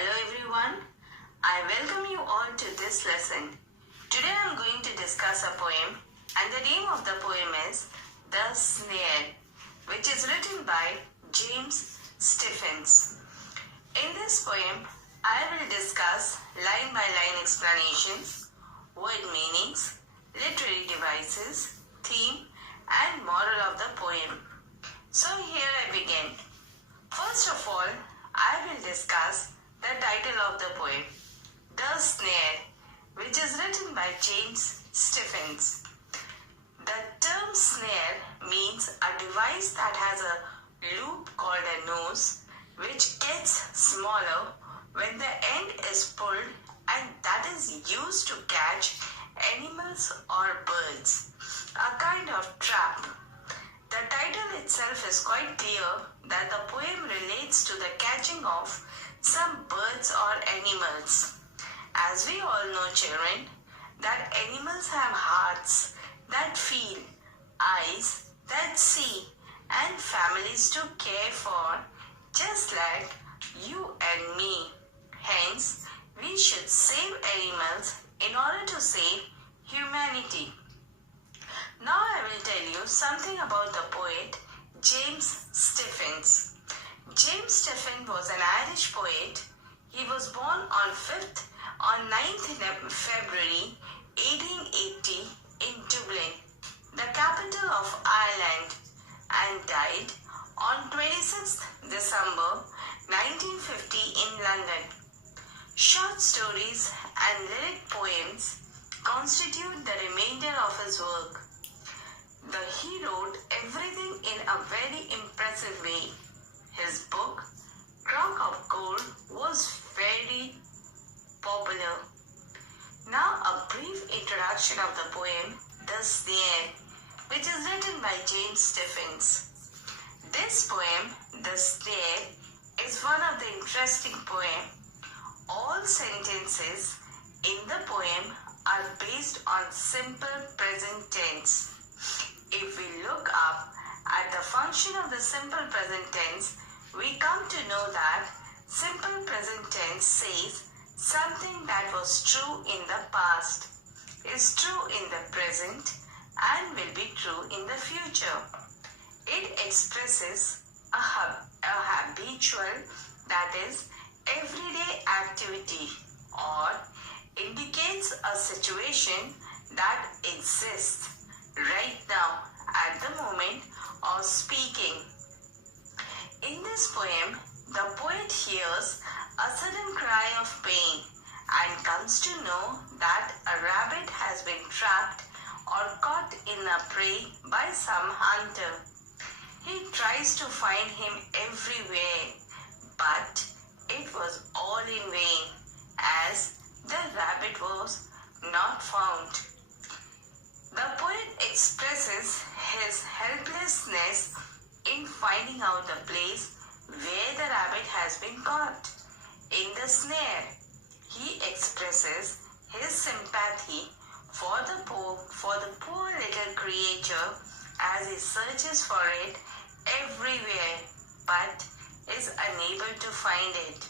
Hello everyone, I welcome you all to this lesson. Today I am going to discuss a poem and the name of the poem is The Snare, which is written by James Stephens. In this poem, I will discuss line by line explanations, word meanings, literary devices, theme and moral of the poem. So here I begin. First of all, I will discuss the title of the poem, The Snare, which is written by James Stephens. The term snare means a device that has a loop called a nose, which gets smaller when the end is pulled, and that is used to catch animals or birds, a kind of trap. The title itself is quite clear that the poem relates to the catching of some birds or animals. As we all know, children, that animals have hearts that feel, eyes that see, and families to care for, just like you and me. Hence, we should save animals in order to save humanity. Now I will tell you something about the poet James Stephens. James Stephens was an Irish poet. He was born on 9th February 1880 in Dublin, the capital of Ireland, and died on 26th December 1950 in London. Short stories and lyric poems constitute the remainder of his work. He wrote everything in a very impressive way. His book, Crock of Gold, was very popular. Now a brief introduction of the poem, The Snare, which is written by James Stephens. This poem, The Snare, is one of the interesting poems. All sentences in the poem are based on simple present tense. If we look up at the function of the simple present tense, we come to know that simple present tense says something that was true in the past, is true in the present, and will be true in the future. It expresses a habitual, that is, everyday activity, or indicates a situation that exists right now at the moment of speaking. In this poem, the poet hears a sudden cry of pain and comes to know that a rabbit has been trapped or caught in a prey by some hunter. He tries to find him everywhere, but it was all in vain, as the rabbit was not found. The poet expresses his helplessness in finding out the place where the rabbit has been caught, in the snare. He expresses his sympathy for the poor little creature as he searches for it everywhere but is unable to find it.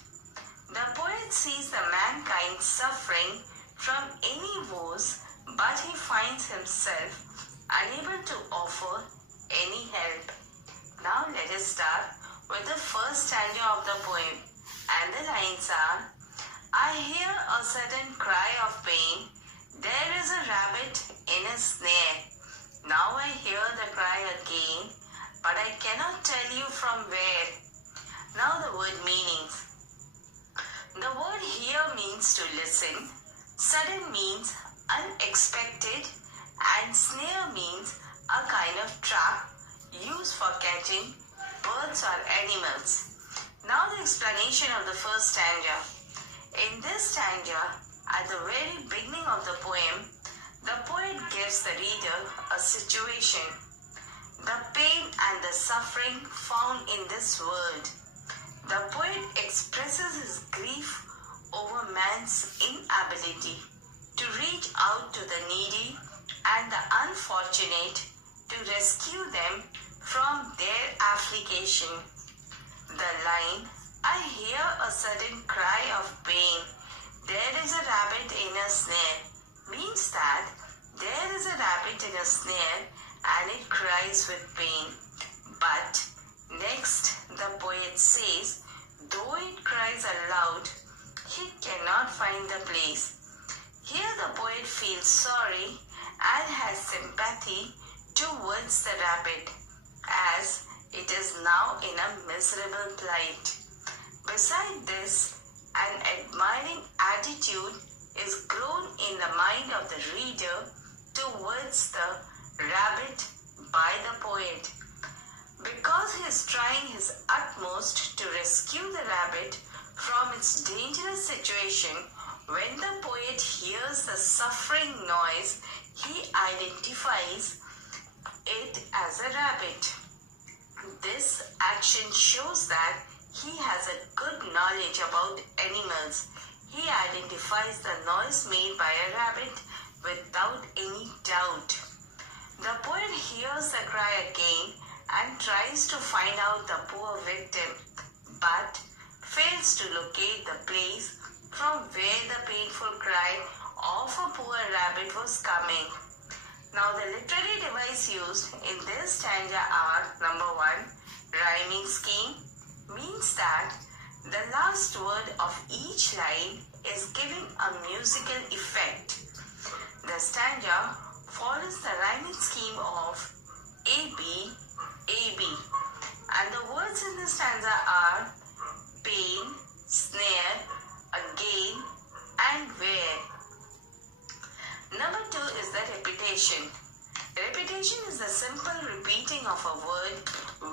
The poet sees the mankind suffering from any woes, but he finds himself unable to offer any help. Now let us start with the first stanza of the poem, and the lines are: I hear a sudden cry of pain, there is a rabbit in a snare. Now I hear the cry again, but I cannot tell you from where. Now the word meanings. The word here means to listen, sudden means unexpected, and snare means a kind of trap used for catching birds or animals. Now the explanation of the first stanza. In this stanza, at the very beginning of the poem, the poet gives the reader a situation, the pain and the suffering found in this world. The poet expresses his grief over man's inability to reach out to the needy and the unfortunate to rescue them from their affliction. The line, I hear a sudden cry of pain. There is a rabbit in a snare means that there is a rabbit in a snare and it cries with pain. But next the poet says, though it cries aloud, it cannot find the place. Here the poet feels sorry and has sympathy towards the rabbit as it is now in a miserable plight. Beside this, an admiring attitude is grown in the mind of the reader towards the rabbit by the poet. Because he is trying his utmost to rescue the rabbit from its dangerous situation, when the poet hears the suffering noise, he identifies it as a rabbit. This action shows that he has a good knowledge about animals. He identifies the noise made by a rabbit without any doubt. The poet hears the cry again and tries to find out the poor victim, but fails to locate the place from where the painful cry of a poor rabbit was coming. Now the literary device used in this stanza are: number 1, rhyming scheme means that the last word of each line is giving a musical effect. The stanza follows the rhyming scheme of AB, AB, and the words in the stanza are pain, snare, again, and where. Number 2 is the repetition. Repetition is the simple repeating of a word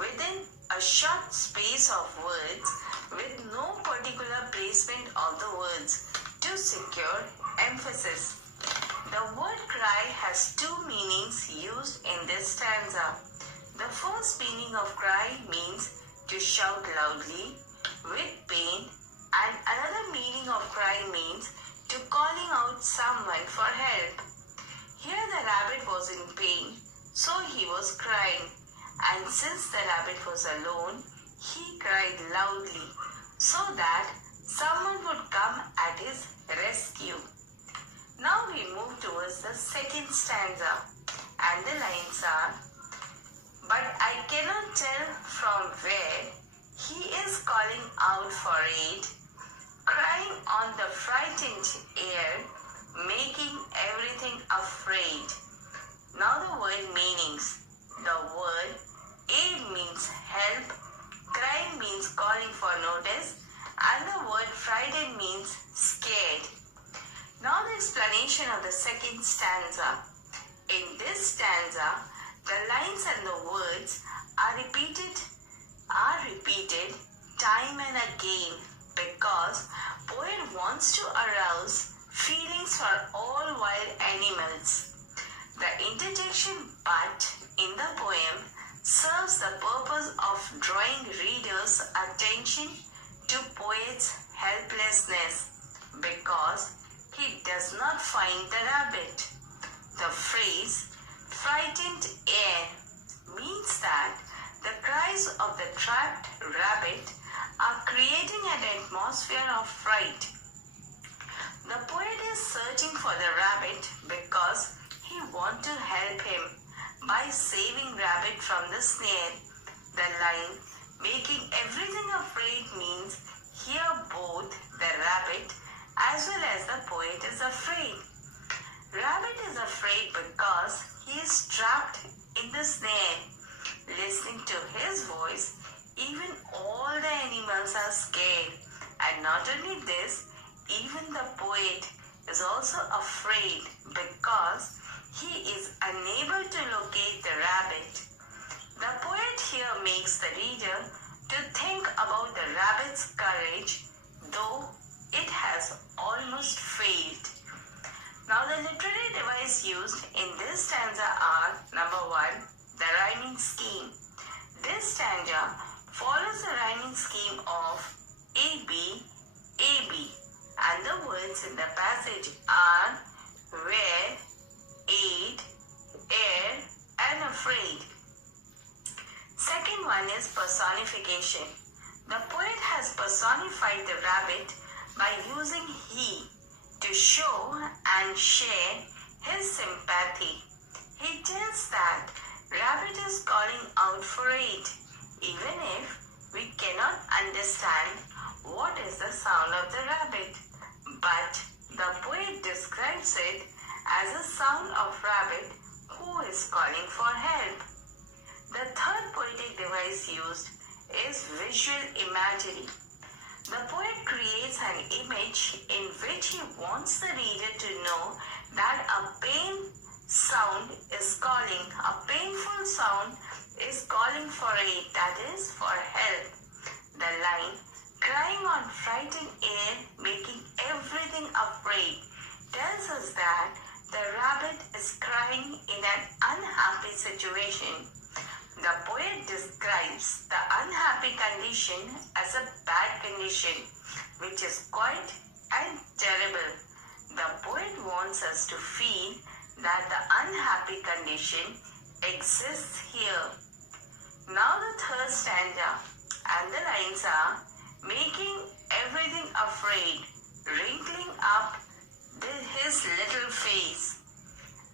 within a short space of words with no particular placement of the words to secure emphasis. The word cry has 2 meanings used in this stanza. The first meaning of cry means to shout loudly with pain, and another meaning of cry means to calling out someone for help. Here the rabbit was in pain, so he was crying, and since the rabbit was alone, he cried loudly so that someone would come at his rescue. Now we move towards the second stanza, and the lines are: but I cannot tell from where he is calling out for aid, crying on the frightened air, making everything afraid. Now the word meanings. The word aid means help, crying means calling for notice, and the word frightened means scared. Now the explanation of the second stanza. In this stanza, the lines and the words are repeated time and again because poet wants to arouse feelings for all wild animals. The interjection but in the poem serves the purpose of drawing readers' attention to poet's helplessness because he does not find the rabbit. The phrase frightened air means that the cries of the trapped rabbit are creating an atmosphere of fright. The poet is searching for the rabbit because he wants to help him by saving rabbit from the snare. The line making everything afraid means here both the rabbit as well as the poet is afraid. Rabbit is afraid because he is trapped in the snare. Listening to his voice, even all the animals are scared. And not only this, even the poet is also afraid because he is unable to locate the rabbit. The poet here makes the reader to think about the rabbit's courage, though it has almost failed. Now the literary device used in this stanza are: number 1, the rhyming scheme. This stanza follows the rhyming scheme of AB, AB, and the words in the passage are where, aid, air, and afraid. Second one is personification. The poet has personified the rabbit by using he to show and share his sympathy. He tells that rabbit is calling out for aid, even if we cannot understand what is the sound of the rabbit. But the poet describes it as a sound of rabbit who is calling for help. The third poetic device used is visual imagery. The poet creates an image in which he wants the reader to know that a painful sound is calling for aid, that is, for help. The line, crying on frightened air, making everything afraid, tells us that the rabbit is crying in an unhappy situation. The poet describes the unhappy condition as a bad condition, which is quite and terrible. The poet wants us to feel that the unhappy condition exists here. Now the third stanza, and the lines are, making everything afraid, wrinkling up his little face,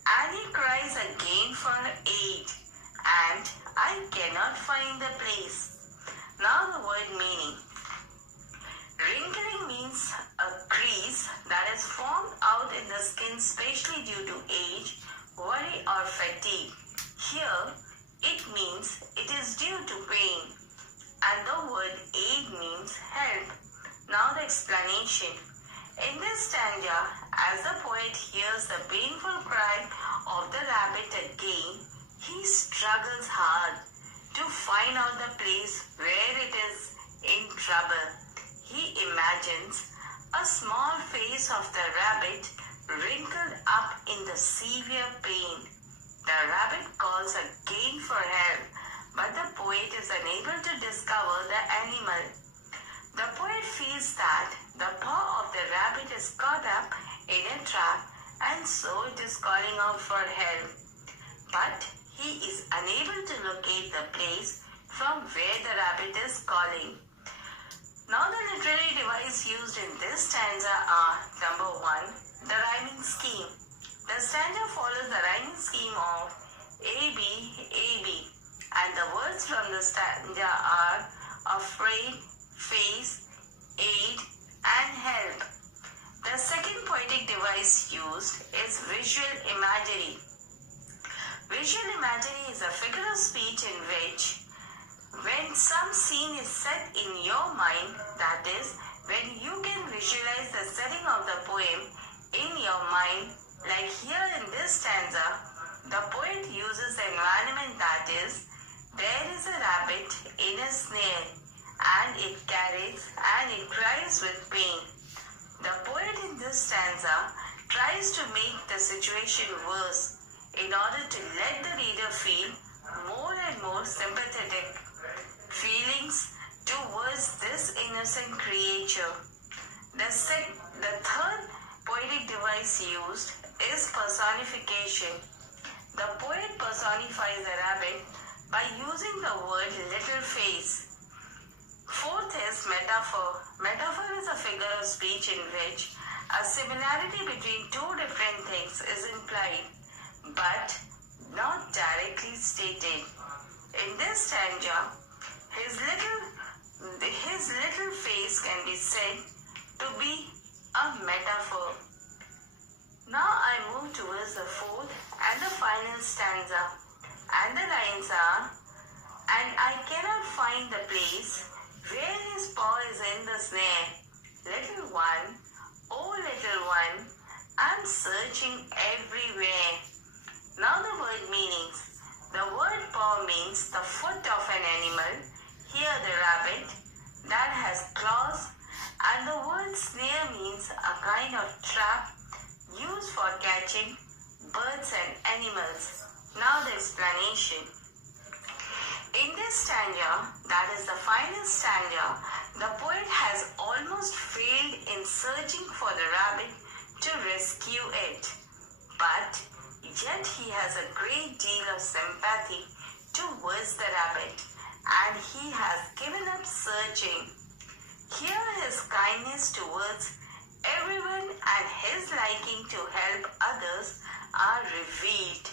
and he cries again for aid, and I cannot find the place. Now the word meaning. Wrinkling means a crease that is formed out in the skin, especially due to age, worry or fatigue. Here it means it is due to pain, and the word aid means help. Now the explanation. In this stanza, as the poet hears the painful cry of the rabbit again, he struggles hard to find out the place where it is in trouble. He imagines a small face of the rabbit wrinkled up in the severe pain. The rabbit calls again for help, but the poet is unable to discover the animal. The poet feels that the paw of the rabbit is caught up in a trap, and so it is calling out for help. But he is unable to locate the place from where the rabbit is calling. Now the literary device used in this stanza are, number 1, the rhyming scheme. The stanza follows the rhyming scheme of A, B, and the words from the stanza are afraid, face, aid, and help. The second poetic device used is visual imagery. Visual imagery is a figure of speech in which, when some scene is set in your mind, that is, when you can visualize the setting of the poem in your mind, like here in this stanza, the poet uses the environment, that is, there is a rabbit in a snare, and it cries with pain. The poet in this stanza tries to make the situation worse in order to let the reader feel more and more sympathetic feelings towards this innocent creature. The third poetic device used is personification. The poet personifies the rabbit by using the word little face. Fourth is metaphor. Metaphor is a figure of speech in which a similarity between two different things is implied, but not directly stated. In this stanza, his little face can be said to be a metaphor. Now I move towards the fourth and the final stanza, and the lines are, and I cannot find the place where his paw is in the snare. Little one, oh little one, I'm searching everywhere. Now the word meanings. The word paw means the foot of an animal, here the rabbit, that has claws, and the word snare means a kind of trap used for catching birds and animals. Now the explanation. In this stanza, that is the final stanza, the poet has almost failed in searching for the rabbit to rescue it. But yet he has a great deal of sympathy towards the rabbit, and he has given up searching. Here his kindness towards everyone and his liking to help others are revealed.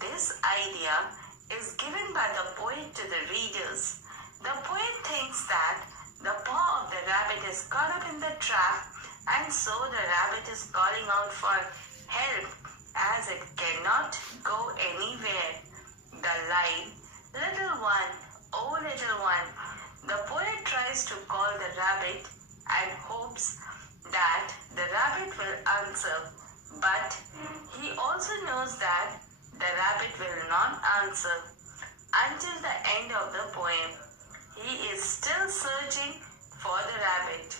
This idea is given by the poet to the readers. The poet thinks that the paw of the rabbit is caught up in the trap, and so the rabbit is calling out for help as it cannot go anywhere. The line, "Little one, oh little one," the poet tries to call the rabbit and hopes that the rabbit will answer, but he also knows that the rabbit will not answer. Until the end of the poem, he is still searching for the rabbit.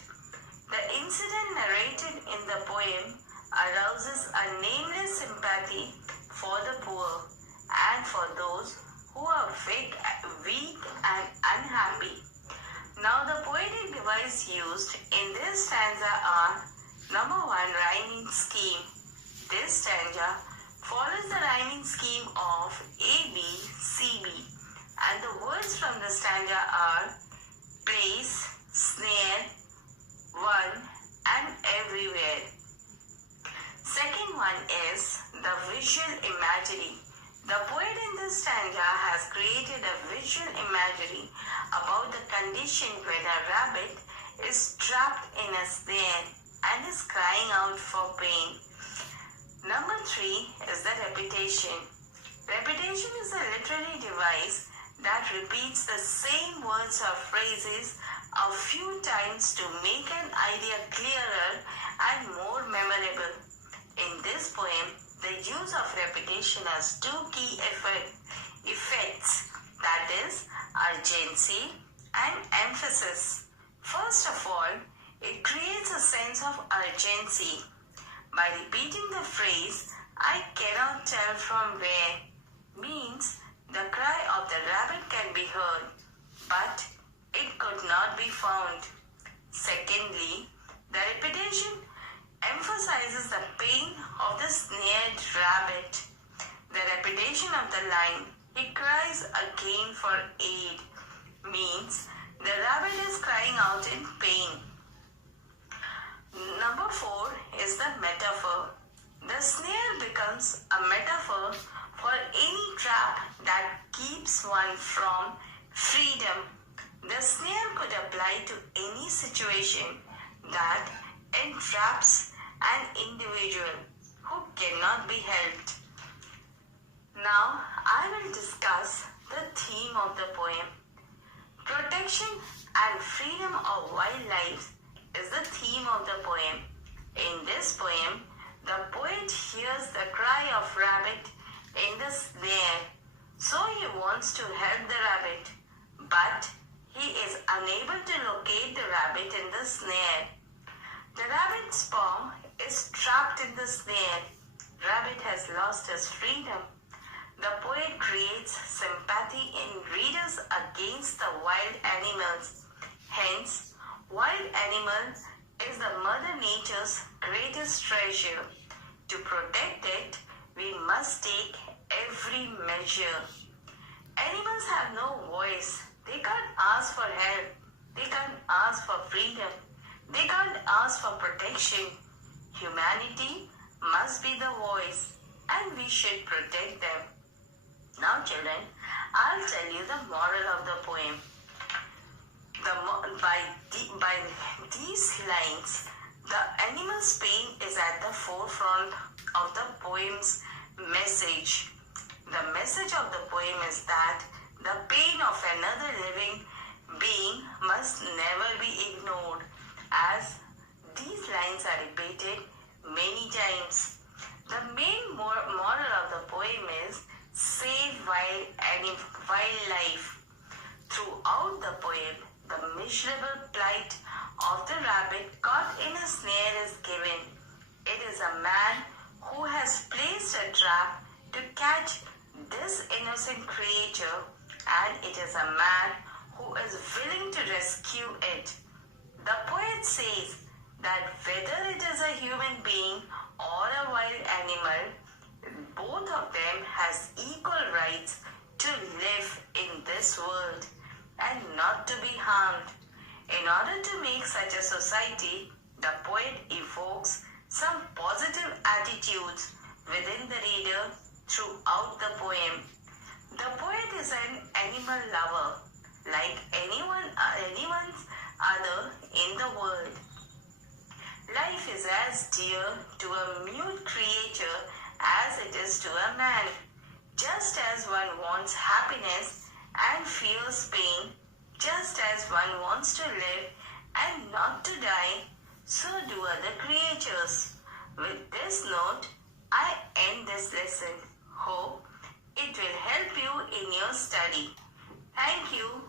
The incident narrated in the poem arouses a nameless sympathy for the poor and for those who are weak and unhappy. Now the poetic device used in this stanza are: number 1, rhyming scheme. This stanza follows the rhyming scheme of A, B, C, B, and the words from the stanza are place, snare, one, and everywhere. Second one is the visual imagery. The poet in this stanza has created a visual imagery about the condition when a rabbit is trapped in a snare and is crying out for pain. Number 3 is the repetition. Repetition is a literary device that repeats the same words or phrases a few times to make an idea clearer and more memorable. In this poem, the use of repetition has two key effects, that is, urgency and emphasis. First of all, it creates a sense of urgency. By repeating the phrase, "I cannot tell from where," means the cry of the rabbit can be heard, but it could not be found. Secondly, the repetition emphasizes the pain of the snared rabbit. The repetition of the line, "He cries again for aid," means the rabbit is crying out in pain. Number 4 is the metaphor. The snare becomes a metaphor for any trap that keeps one from freedom. The snare could apply to any situation that entraps an individual who cannot be helped. Now I will discuss the theme of the poem. Protection and freedom of wildlife is the theme of the poem. In this poem, the poet hears the cry of rabbit in the snare, so he wants to help the rabbit, but he is unable to locate the rabbit in the snare. The rabbit's paw is trapped in the snare. Rabbit has lost his freedom. The poet creates sympathy in readers against the wild animals. Hence, wild animal is the Mother Nature's greatest treasure. To protect it, we must take every measure. Animals have no voice. They can't ask for help. They can't ask for freedom. They can't ask for protection. Humanity must be the voice, and we should protect them. Now children, I'll tell you the moral of the poem. By these lines, the animal's pain is at the forefront of the poem's message. The message of the poem is that the pain of another living being must never be ignored, as these lines are repeated many times. The main moral of the poem is save wildlife. Throughout the poem, the miserable plight of the rabbit caught in a snare is given. It is a man who has placed a trap to catch this innocent creature, and it is a man who is willing to rescue it. The poet says that whether it is a human being or a wild animal, both of them has equal rights to live in this world. and not to be harmed. In order to make such a society, the poet evokes some positive attitudes within the reader throughout the poem. The poet is an animal lover, like anyone's other in the world. Life is as dear to a mute creature as it is to a man. Just as one wants happiness and feels pain, just as one wants to live and not to die, so do other creatures. With this note, I end this lesson. Hope it will help you in your study. Thank you.